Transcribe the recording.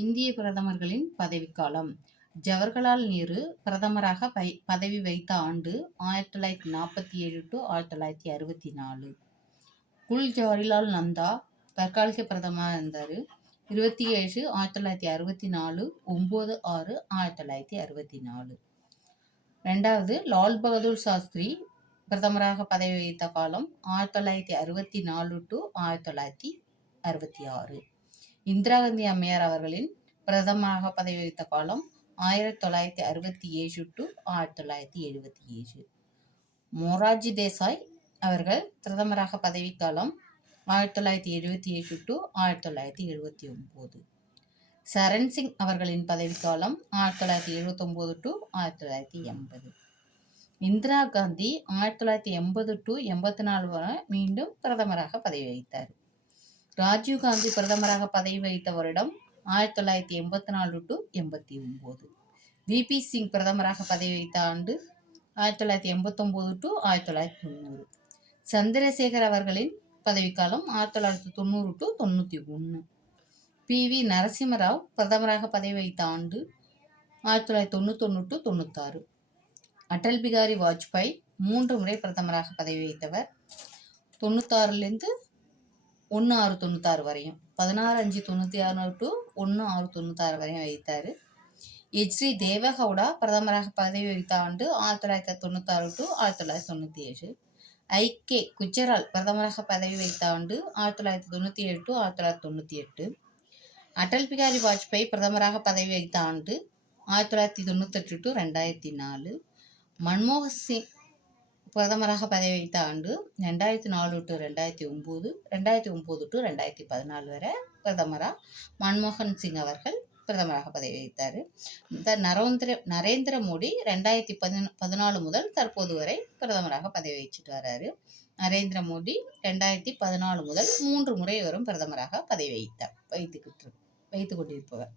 இந்திய பிரதமர்களின் பதவிக்காலம். ஜவஹர்லால் நேரு பிரதமராக பதவி வைத்த ஆண்டு 1947 to 1964. ஜவஹர்லால் நந்தா தற்காலிக பிரதமராக இருந்தார். 27 1964, 9/6/1964. ரெண்டாவது லால் பகதூர் சாஸ்திரி பிரதமராக பதவி வைத்த காலம் 1964 to 1966. இந்திரா காந்தி அம்மையார் அவர்களின் பிரதமராக பதவி வகித்த காலம் 1967 to 1977. மொரார்ஜி தேசாய் அவர்கள் பிரதமராக பதவிக்காலம் 1977 to 1979. சரண் சிங் அவர்களின் பதவிக்காலம் 1979 to 1980. இந்திரா காந்தி 1980 to 84 வரை மீண்டும் பிரதமராக பதவி வகித்தார். ராஜீவ் காந்தி பிரதமராக பதவி வகித்த வருடம் 1984 to 89. விபி சிங் பிரதமராக பதவி வகித்த ஆண்டு 1989 to 1990. சந்திரசேகர் அவர்களின் பதவிக்காலம் 1990 to 91. பி.வி. நரசிம்மராவ் பிரதமராக பதவி வகித்த ஆண்டு 1991 to 96. அடல் பிகாரி வாஜ்பாய் 3 முறை பிரதமராக பதவி வகித்தவர். 96லேருந்து 1/6/96 வரையும், 16/5/96 to 1/6/96 வரையும் வகித்தார். எச்.டி. தேவகவுடா பிரதமராக பதவி வகித்த ஆண்டு 1996 to 1997. ஐ.கே. குஜரால் பிரதமராக பதவி வகித்த ஆண்டு 1997 to 1998. அடல் பிகாரி வாஜ்பாய் பிரதமராக பதவி வகித்த ஆண்டு 1998 to 2004. மன்மோகன் சிங் பிரதமராக பதவி வகித்த ஆண்டு 2004 to 2009, 2009 to 2014 வரை பிரதமராக மன்மோகன் சிங் அவர்கள் பிரதமராக பதவி வகித்தார். நரேந்திர மோடி 2014 முதல் தற்போது வரை பிரதமராக பதவி வகிச்சுட்டு வர்றாரு. நரேந்திர மோடி 2014 முதல் 3 முறை வரும் பிரதமராக பதவி வைத்து கொண்டிருப்பவர்.